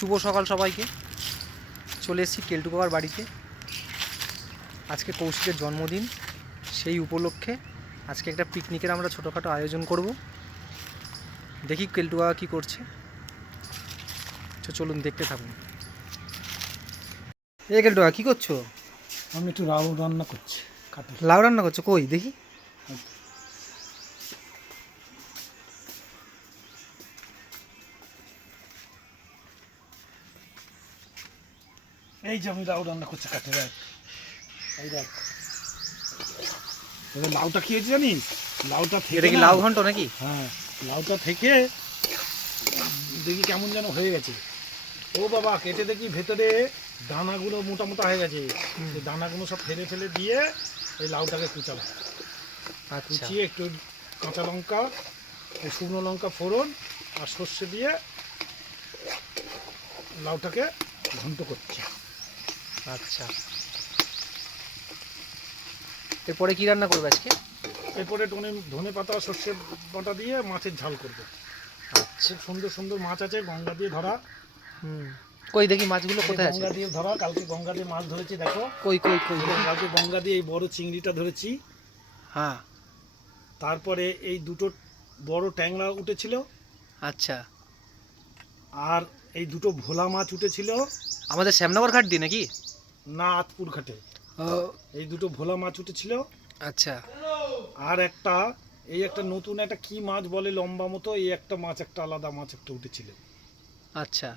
শুভ সকাল সবাইকে। চলে এসেছি কেলটু কাকার বাড়িতে। আজকে কৌশিকের জন্মদিন, সেই উপলক্ষে আজকে একটা পিকনিকের আমরা ছোটোখাটো আয়োজন করব। দেখি কেলটু কাকা কী করছে, চলুন দেখতে থাকুন। কেলটু কাকা কী করছো? আমি একটু লাউ রান্না করছি। লাউ রান্না করছো? কই দেখি। এই যে আমি লাউ রান্না করছি, কাটে দেখ। এই দেখ, এবার লাউটা খেয়েছি জানিস? লাউটা এটা কি লাউ ঘন্ট নাকি? হ্যাঁ, লাউটা থেকে দেখি কেমন যেন হয়ে গেছে। ও বাবা, কেটে দেখি ভেতরে দানাগুলো মোটা মোটা হয়ে গেছে। সেই দানাগুলো সব ফেলে ফেলে দিয়ে এই লাউটাকে কুচালাম। কুচিয়ে একটু কাঁচা লঙ্কা, শুকনো লঙ্কা ফোড়ন আর সর্ষে দিয়ে লাউটাকে ঘন্ট করছি। আচ্ছা, এরপরে কি রান্না করবে আজকে? এরপরে ধনে পাতা সর্ষে বাটা দিয়ে মাছের ঝাল করবো। খুব সুন্দর সুন্দর মাছ আছে, গঙ্গা দিয়ে ধরা। কই দেখি মাছগুলো কোথায় আছে? গঙ্গা দিয়ে ধরা, কালকে গঙ্গা দিয়ে মাছ ধরেছি, দেখো। কই কই কই? কালকে গঙ্গা দিয়ে এই বড় চিংড়িটা ধরেছি। হ্যাঁ, তারপরে এই দুটো বড় ট্যাংরা উঠেছিল। আচ্ছা। আর এই দুটো ভোলা মাছ উঠেছিল। আমাদের শ্যামনগর ঘাট দিয়ে নাকি? না, আতপুর ঘাটে। এই দুটো ভোলা মাছ উঠেছিল। আচ্ছা। আর একটা নতুন একটা কি মাছ বলে লম্বা মতো, এই একটা মাছ, একটা আলাদা মাছ একটা উঠেছিল। আচ্ছা,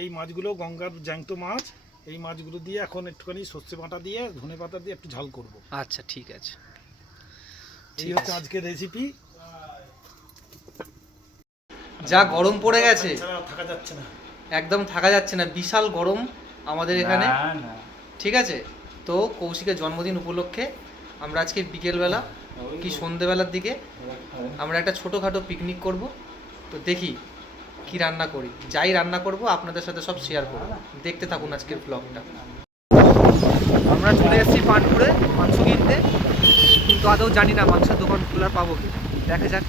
এই মাছগুলো গঙ্গার জ্যান্ত মাছ। এই মাছগুলো দিয়ে এখন একটুখানি সর্ষে বাটা দিয়ে ধনে পাতা দিয়ে একটু ঝাল করব। আচ্ছা, ঠিক আছে। এই হচ্ছে আজকের রেসিপি। যা গরম পড়ে গেছে, থাকা যাচ্ছে না, একদম থাকা যাচ্ছে না। বিশাল গরম আমাদের এখানে। ঠিক আছে, তো কৌশিকের জন্মদিন উপলক্ষে আমরা আজকে বিকেলবেলা কি সন্ধেবেলার দিকে আমরা একটা ছোটোখাটো পিকনিক করব। তো দেখি কি রান্না করি, যাই রান্না করব আপনাদের সাথে সব শেয়ার করব। দেখতে থাকুন আজকের ব্লগটা। আমরা চলে এসেছি পানপুরে মাংস কিনতে, কিন্তু আদৌ জানি না মাংসের দোকান খোলার পাবো কি। দেখা যাক।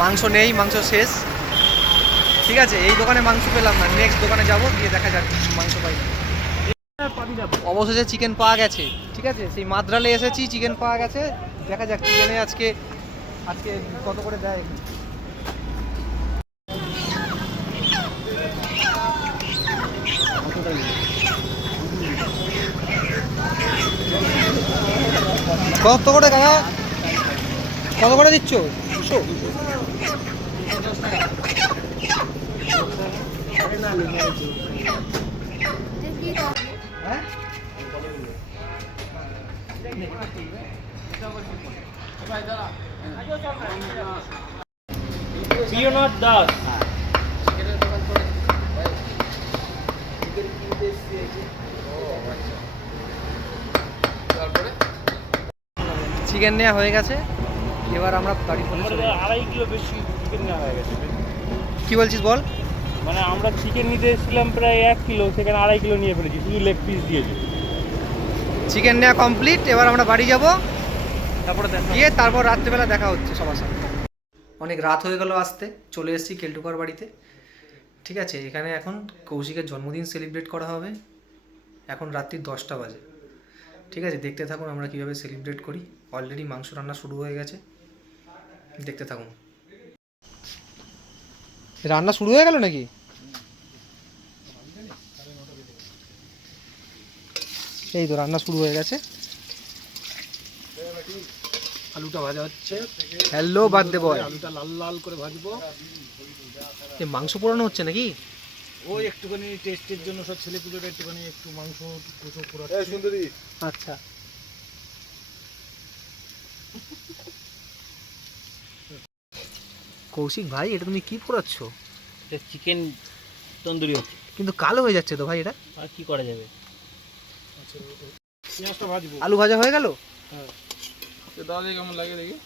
মাংস নেই, মাংস শেষ। ঠিক আছে, এই দোকানে মাংস পেলাম না, নেক্সট দোকানে যাব, গিয়ে দেখা যাক মাংস পাই না। অবশেষে চিকেন পাওয়া গেছে। ঠিক আছে, সেই মাদ্রালে এসেছি, চিকেন পাওয়া গেছে। দেখা যাক চিকেনে আজকে কত করে দেয়। কত করে কাকা? কত করে দিচ্ছ? 200? হ্যাঁ, পিওনার দাস। চিকেন নেওয়া হয়ে গেছে, এবার আমরা গাড়ি ফোনে চলে যাবো। 2.5 কিলো বেশি চিকেন নেওয়া হয়ে গেছে। কি বলছিস বল? মানে আমরা চিকেন নিতে এসেছিলাম প্রায় 1 কিলো, সেখানে 2.5 কিলো নিয়ে ফেলেছি, শুধু লেগ পিস দিয়েছি। চিকেন নেওয়া কমপ্লিট, এবার আমরা বাড়ি যাব। তারপর রাত্রেবেলা দেখা হচ্ছে সবার সাথে। অনেক রাত হয়ে গেল আসতে, চলে এসেছি কেলটুকার বাড়িতে। ঠিক আছে, এখানে এখন কৌশিকের জন্মদিন সেলিব্রেট করা হবে। এখন রাত্রি 10টা বাজে। ঠিক আছে, দেখতে থাকুন আমরা কীভাবে সেলিব্রেট করি। অলরেডি মাংস রান্না শুরু হয়ে গেছে, দেখতে থাকুন। রান্না শুরু হয়ে গেল নাকি? এই তো রান্না শুরু হয়ে গেছে। আলুটা ভাজা হচ্ছে। Hello birthday boy. আলুটা লাল লাল করে ভাজবো। এই মাংস পোড়ানো হচ্ছে নাকি? ওই একটুখানি টেস্টের জন্য সব ছেলেপুলেরা একটুখানি একটু মাংস কুচো পোড়াচ্ছে। সুন্দরী। আচ্ছা, কৌশিক ভাই, এটা তুমি কি পোড়াচ্ছ? এটা চিকেন তন্দুরি হচ্ছে। কিন্তু কালো হয়ে যাচ্ছে তো ভাই, এটা আর কি করা যাবে। আচ্ছা, পেঁয়াজটা ভাজবো। আলু ভাজা হয়ে গেল। হ্যাঁ, কেমন লাগে দেখি।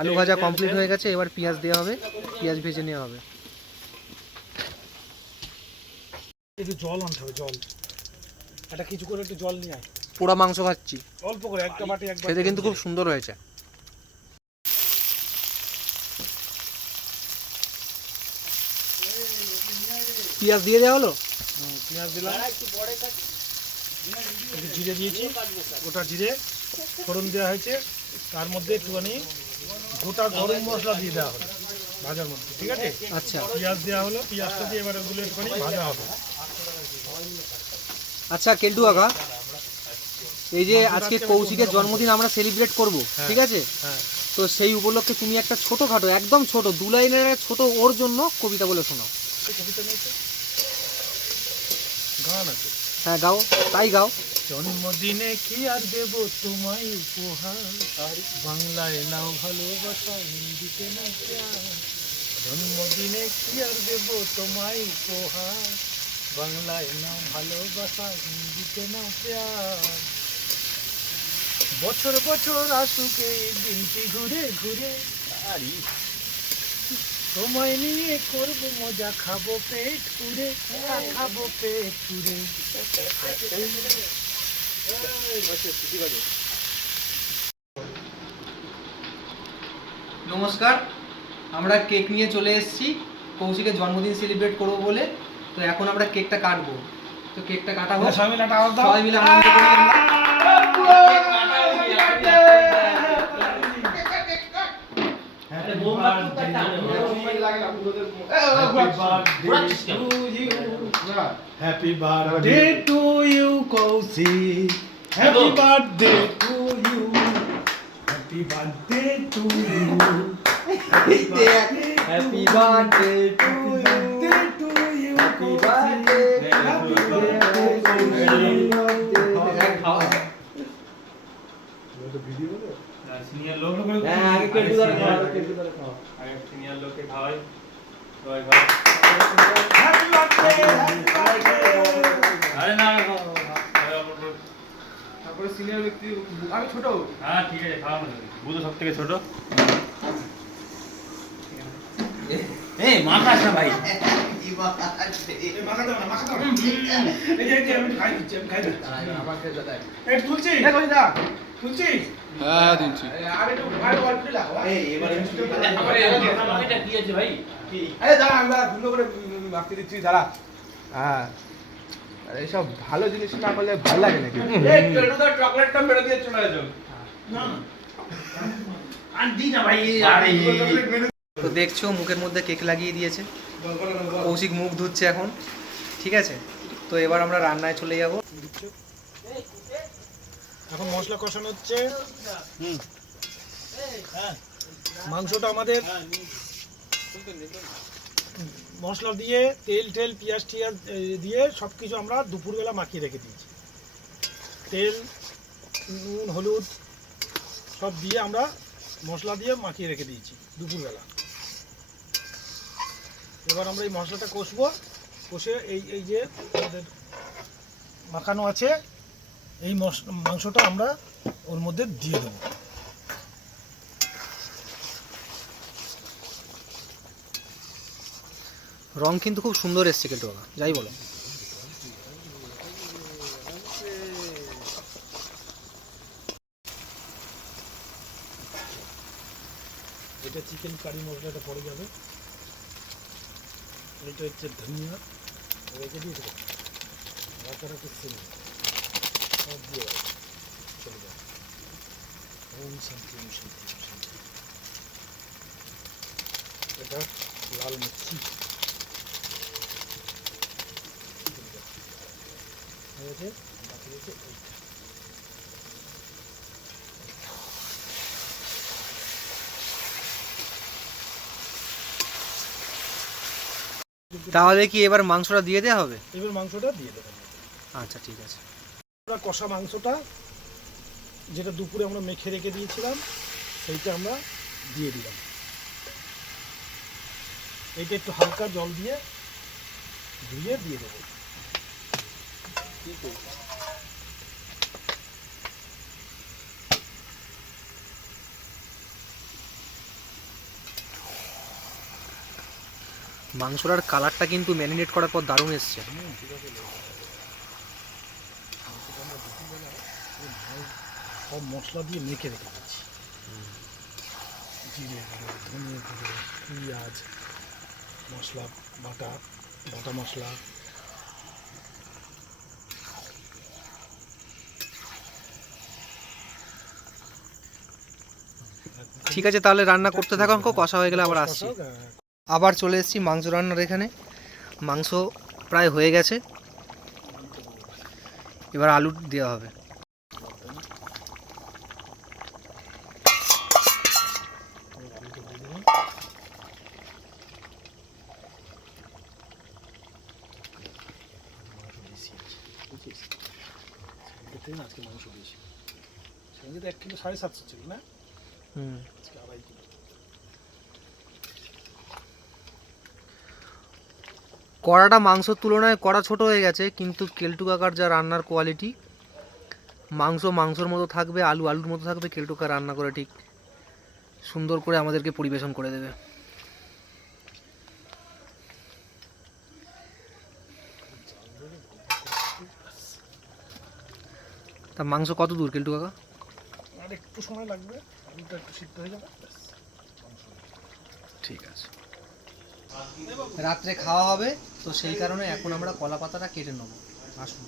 আলু ভাজা কমপ্লিট হয়ে গেছে, এবার পেঁয়াজ দেওয়া হবে, পেঁয়াজ ভেজে নেওয়া হবে। একটু জল আনতে হবে, জল। একটা কিছু করে একটু জল নিয়ে আয়। পোড়া মাংস খাচ্ছি, অল্প করে একটা বাটি, এক বাটি। খেতে কিন্তু খুব সুন্দর হয়েছে। পেঁয়াজ দিয়ে দেওয়া হলো। পেঁয়াজ দিলাম, একটু জিরে দিয়েছি, গোটা জিরে ফোড়ন দেওয়া হয়েছে, তার মধ্যে একটুখানি গোটা গরম মশলা দিয়ে দেওয়া হলো ভাজার মধ্যে, ঠিক আছে। আচ্ছা পেঁয়াজ দেওয়া হলো, পেঁয়াজটা দিয়ে এবার ওগুলো একটুখানি ভাজা হবে। আচ্ছা কেলটু কাকা, এই যে আজকে কৌশিকের জন্মদিন আমরা সেলিব্রেট করব, ঠিক আছে, হ্যাঁ, তো সেই উপলক্ষে তুমি একটা ছোটোখাটো একদম ছোট 2 লাইনের একটা ছোট ওর জন্য কবিতা বলে শোনাও। এই কবিতা নিয়েছে, গান আছে। হ্যাঁ গাও, তাই গাও। জন্মদিনে কি আর দেব তোমায় উপহার, বাংলায় নাও ভালোবাসা, হিন্দিতে নাও প্যার। জন্মদিনে কি আর দেব তোমায় উপহার, বাংলায় নাও ভালোবাসা, হিন্দিতে নাও প্যার। বছর বছর আসুক এই দিনটি ঘুরে ঘুরে, সময় নিয়ে করব মজা, খাবো পেট পুরে, খাবো পেট পুরে। নমস্কার, আমরা কেক নিয়ে চলে এসেছি কৌশিকের জন্মদিন সেলিব্রেট করব বলে। তো এখন আমরা কেকটা কাটবো, তো কেকটা কাটা হোক, সবাই মিলে একটা আওয়াজ দাও। সবাই মিলে আনন্দ করি আমরা। Happy birthday to you, Kaushik. Happy birthday to you. Happy birthday to you. Happy birthday to you. To you. Happy birthday. Happy birthday to senior লোক হ্যাঁ আগে কেটে দাও, কেটে দাও। আগে সিনিয়র লোককে খাওয়াই, সবাই খাও। Happy birthday. Happy birthday. আরে না তারপরে সিনিয়র ব্যক্তি, আমি ছোট। হ্যাঁ ঠিক আছে, খাওয়ানো যাবে। বুধ সব থেকে ছোট। এই মাখাস না ভাই। মাখা দাও না, মাখা দাও। এই যে আমি খাই দিচ্ছি, আমি খাই দিচ্ছি। আমাকে দাদা এই তুলছি, তুলছি। হ্যাঁ দিচ্ছি। আর একটু ভালো অল্প লাগাও। এই এবারে এটা কি আছে ভাই? আরে দাঁড়া, আমরা সুন্দর করে মাখতে দিচ্ছি, দাঁড়া। হ্যাঁ, আরে এইসব ভালো জিনিস না করলে ভালো লাগে নাকি? চকলেটটা মেরে দিয়ে চলে যাও। না না। আর দি না ভাই। আরে তো দেখছো মুখের মধ্যে কেক লাগিয়ে দিয়েছে, কৌশিক মুখ ধুচ্ছে এখন, ঠিক আছে। তো এবার আমরা রান্নায় চলে যাব। এখন মশলা কষানো হচ্ছে। মাংসটা আমাদের মশলা দিয়ে তেল টেল পেঁয়াজ টিয়াজ দিয়ে সব কিছু আমরা দুপুরবেলা মাখিয়ে রেখে দিয়েছি। তেল নুন হলুদ সব দিয়ে আমরা মশলা দিয়ে মাখিয়ে রেখে দিয়েছি দুপুরবেলা। এবার আমরা এই মশলাটা কষবো, কষে এই যে আমাদের মাখানো আছে এই মাংসটা আমরা ওর মধ্যে দিয়ে দেবো। রং কিন্তু খুব সুন্দর এসছে কেটে বাবা, যাই বলো। এটা চিকেন কারি মশলাটা পড়ে যাবে। এটা হচ্ছে ধনিয়া, রেখে দিয়ে দেবো। রাতারাতি চিনি সব দিয়ে চলে যাবে। ওম শান্তি ওম শান্তি ওম শান্তি। এটা লাল মির্চি হয়েছে, বাকি হচ্ছে এইটা। তাহলে কি এবার মাংসটা দিয়ে দেওয়া হবে? এবার মাংসটা দিয়ে দেবেন। আচ্ছা ঠিক আছে। আমরা কষা মাংসটা যেটা দুপুরে আমরা মেখে রেখে দিয়েছিলাম সেইটা আমরা দিয়ে দিলাম। এইটা একটু হালকা জল দিয়ে ধুয়ে দিয়ে দেবো। মাংসটার কালারটা কিন্তু ম্যারিনেট করার পর দারুণ এসছে। সব মশলা দিয়ে মেখে রেখে দিচ্ছি। জিরে গুঁড়ো, ধনিয়া গুঁড়ো, পেঁয়াজ, মশলা বাটা বাটা মশলা। ঠিক আছে, তাহলে রান্না করতে থাকো, কষা হয়ে গেলে আবার আসছি। আবার চলে এসেছি মাংস রান্নার এখানে। মাংস প্রায় হয়ে গেছে, এবার আলু দেওয়া হবে। আজকে মাংস বেশি, সেদিন 1 কিলো 750 ছিল না, আজকে 2.5 কিলো। কড়াটা মাংসর তুলনায় কড়া ছোট হয়ে গেছে, কিন্তু কেলটু কাকার যা রান্নার কোয়ালিটি, মাংস মাংসর মতো থাকবে, আলু আলুর মতো থাকবে। কেলটু কাকা রান্না করে ঠিক সুন্দর করে আমাদেরকে পরিবেশন করে দেবে। তা মাংস কত দূর কেলটু কাকা? আর একটু সময় লাগবে, আলুটা একটু সিদ্ধ হয়ে যাবে। ঠিক আছে, রাত্রে খাওয়া হবে তো সেই কারণে এখন আমরা কলা পাতাটা কেটে নেবো। আসুন।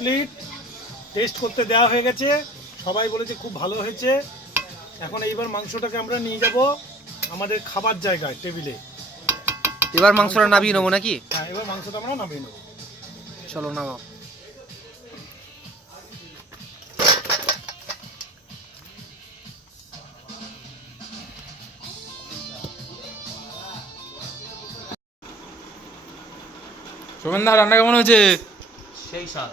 কমপ্লিট, টেস্ট করতে দেওয়া হয়ে গেছে, সবাই বলেছে খুব ভালো হয়েছে। এখন এইবার মাংসটাকে আমরা নিয়ে যাব আমাদের খাবার জায়গায়, টেবিলে। এবার মাংসটা নামিয়ে নেবো নাকি? হ্যাঁ, এবার মাংসটা আমরা নামিয়ে নেবো। চলো নামাও। শোভনদা, রান্না কেমন হয়েছে? সেই স্বাদ।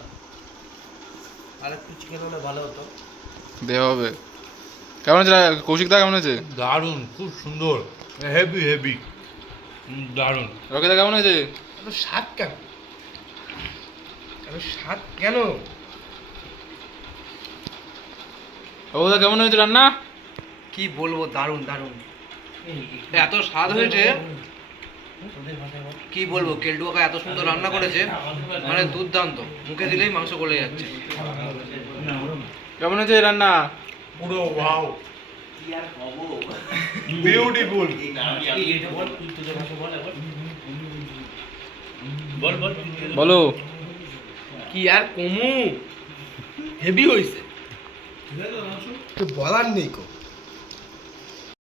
আর একটু চিকেন হলে ভালো হতো। দেওয়া হবে। কেমন হয়েছে কৌশিক দা? কেমন হয়েছে? দারুণ, খুব সুন্দর, হেভি হেভি, দারুণ। রকিদা কেমন হয়েছে? স্বাদ কেন? স্বাদ কেন? বাবুদা কেমন হয়েছে রান্না? কি বলবো, দারুণ দারুণ, এত স্বাদ হয়েছে কি বলবো। কেলটু কাকা এত সুন্দর রান্না করেছে, মানে দুর্দান্ত, মুখে দিলেই মাংস গলে যাচ্ছে। কেমন হয়েছে রান্না? পুরো ওয়াও, বিউটিফুল। বলো। কি আর কমু, হেভি হয়েছে, বলার নেই কো।